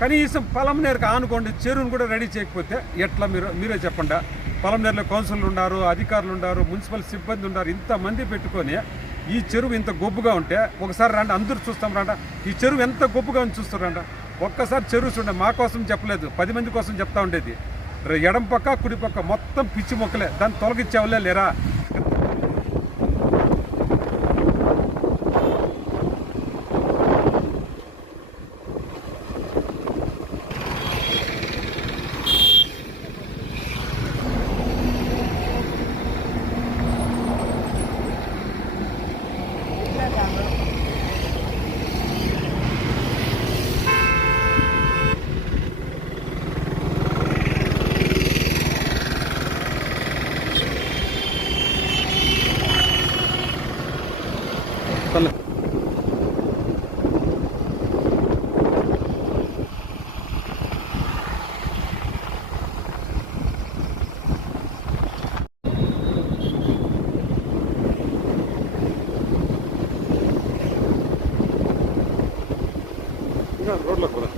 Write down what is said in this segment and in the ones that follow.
కనీసం పొలంనేరుకు ఆనుకోండి చెరువును కూడా రెడీ చేయకపోతే ఎట్లా మీరు మీరే చెప్పండి. పొలంనేరులో కౌన్సిలర్లు ఉన్నారు అధికారులు ఉన్నారు మున్సిపల్ సిబ్బంది ఉన్నారు ఇంతమంది పెట్టుకొని ఈ చెరువు ఇంత గొప్పగా ఉంటే ఒకసారి రండి అందరూ చూస్తాం రండి. ఈ చెరువు ఎంత గొప్పగా ఉంది చూస్తారంట ఒక్కసారి చెరువు చూడండి మా కోసం చెప్పలేదు పది మంది కోసం చెప్తా ఉండేది. ఎడం పక్క కుడి పక్క మొత్తం పిచ్చి మొక్కలే దాన్ని తొలగించేవలే లేరా? రోడ్లో కూడా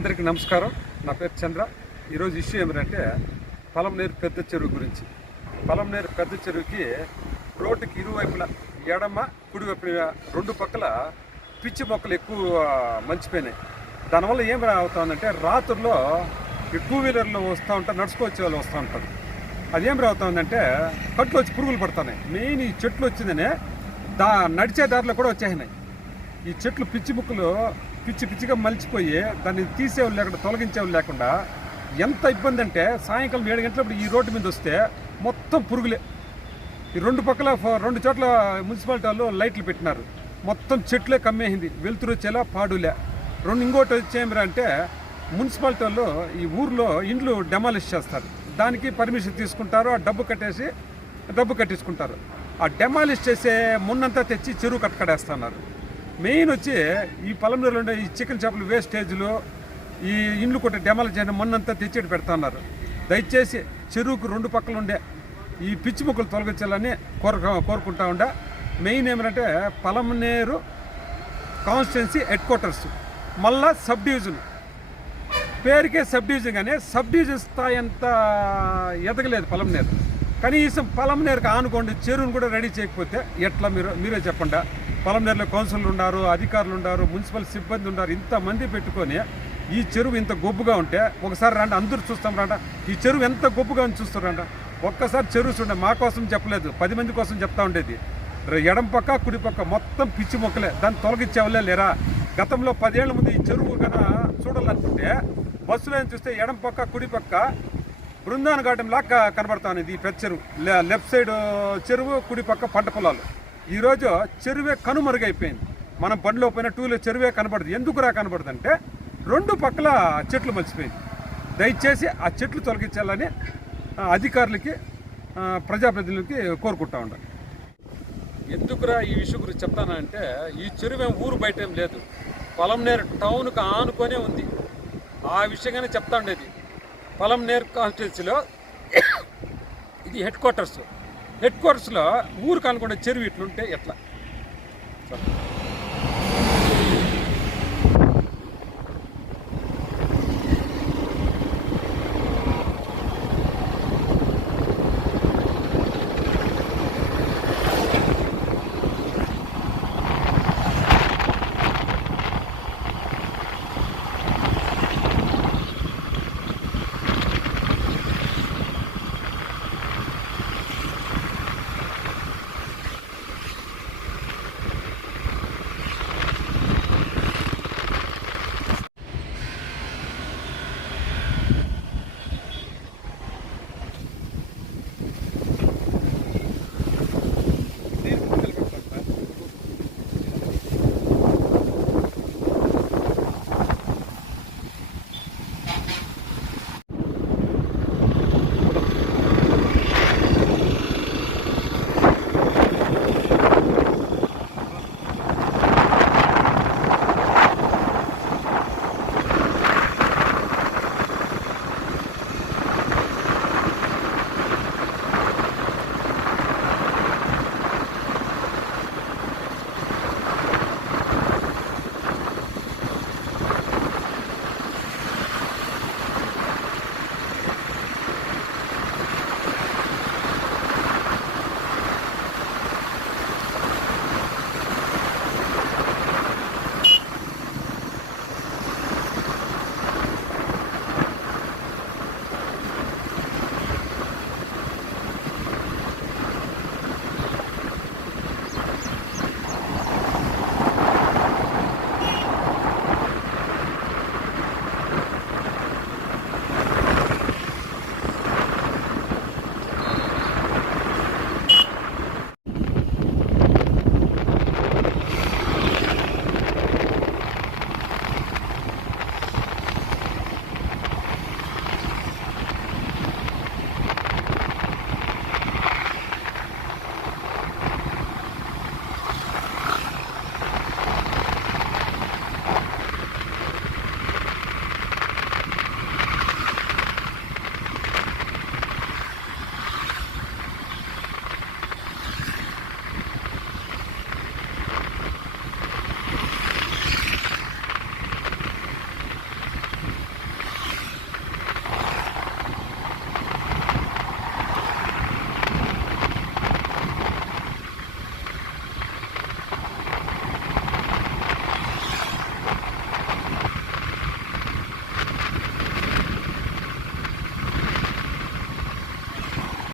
అందరికీ నమస్కారం. నా పేరు చంద్ర. ఈరోజు ఇష్యూ ఏమిటంటే పొలంనేరు పెద్ద చెరువు గురించి. పొలంనేరు పెద్ద చెరువుకి రోడ్డుకి ఇరువైపులా ఎడమ కుడివైపున రెండు పక్కల పిచ్చి మొక్కలు ఎక్కువ మంచిపోయినాయి. దానివల్ల ఏం అవుతుందంటే రాత్రుల్లో ఈ టూ వీలర్లు వస్తూ ఉంటారు నడుచుకొచ్చే వాళ్ళు వస్తూ ఉంటారు. అదేం రావుతుందంటే కట్లు వచ్చి పురుగులు పడుతున్నాయి మెయిన్ ఈ చెట్లు వచ్చిందనే దా నడిచే దారిలో కూడా వచ్చేసినాయి. ఈ చెట్లు పిచ్చి ముక్కలు పిచ్చి పిచ్చిగా మలిచిపోయి దాన్ని తీసేవాళ్ళు లేకుండా తొలగించేవాళ్ళు లేకుండా ఎంత ఇబ్బంది అంటే సాయంకాలం ఏడు గంటలప్పుడు ఈ రోడ్డు మీద వస్తే మొత్తం పురుగులే. ఈ రెండు పక్కల రెండు చోట్ల మున్సిపాలిటీ వాళ్ళు లైట్లు పెట్టినారు. మొత్తం చెట్లే కమ్మేసింది. వెలుతురు వచ్చేలా పాడులే. రెండు ఇంకోటి వచ్చేమిరా అంటే మున్సిపాలిటీ వాళ్ళు ఈ ఊర్లో ఇండ్లు డెమాలిష్ చేస్తారు. దానికి పర్మిషన్ తీసుకుంటారు. ఆ డబ్బు కట్టేసి డబ్బు కట్టించుకుంటారు. ఆ డెమాలిష్ చేసే మున్నంతా తెచ్చి చెరువు కట్టకడేస్తున్నారు. మెయిన్ వచ్చి ఈ పొలంలో ఉండే ఈ చికెన్ చేపలు వేస్టేజ్లు ఈ ఇండ్లు కొట్టే డెమలజ్ అయిన మొన్నంతా తెచ్చేటి పెడతాన్నారు దయచేసి చెరువుకు రెండు పక్కల ఉండే ఈ పిచ్చి మొక్కలు తొలగించాలని కోరు కోరుకుంటా ఉండే. మెయిన్ ఏమంటే పలమనేరు కాన్స్టిట్యున్సీ హెడ్ క్వార్టర్స్ మళ్ళా సబ్ డివిజన్ పేరుకే సబ్ డివిజన్ కానీ సబ్ డివిజన్ స్థాయి అంత ఎదగలేదు పలమనేరు కనీసం పలమనేరుకు ఆనుకోండి చెరువును కూడా రెడీ చేయకపోతే ఎట్లా మీరు మీరే చెప్పండి? పలమనేరులో కౌన్సిలర్లు ఉన్నారు అధికారులు ఉన్నారు మున్సిపల్ సిబ్బంది ఉన్నారు ఇంతమంది పెట్టుకొని ఈ చెరువు ఇంత గొప్పగా ఉంటే ఒకసారి రండి అందరూ చూస్తాం రండి. ఈ చెరువు ఎంత గొప్పగా ఉంది చూస్తారంట ఒక్కసారి చెరువు చూడండి మా కోసం చెప్పలేదు పది మంది కోసం చెప్తా ఉండేది. ఎడం పక్క కుడి పక్క మొత్తం పిచ్చి మొక్కలే దాన్ని తొలగించేవలే లేరా? గతంలో పదేళ్ళ ముందు ఈ చెరువు కన చూడాలనుకుంటే బస్సులో చూస్తే ఎడం పక్క కుడి పక్క బృందావన గార్డెన్ లాగా కనబడతా ఉంది ఈ పెద్ద చెరువు. లెఫ్ట్ సైడ్ చెరువు కుడి పక్క పంట పొలాలు. ఈరోజు చెరువే కనుమరుగైపోయింది. మనం బండిలో పోయిన టూలో చెరువే కనబడదు. ఎందుకురా కనబడదు అంటే రెండు పక్కల చెట్లు మలిచిపోయింది దయచేసి ఆ చెట్లు తొలగించాలని అధికారులకి ప్రజాప్రతినిధులకి కోరుకుంటా ఉండాలి ఎందుకురా ఈ విషయం గురించి చెప్తానంటే ఈ చెరువేం ఊరు బయట ఏం లేదు. పొలంనేరు టౌన్కి ఆనుకొనే ఉంది. ఆ విషయంగానే చెప్తా ఉండేది పొలంనేరు కాన్స్టిట్యున్సీలో ఇది హెడ్ క్వార్టర్స్. హెడ్ క్వార్టర్స్లో ఊరు కానుకుండా చెరువు ఇట్లుంటే ఎట్లా? సరే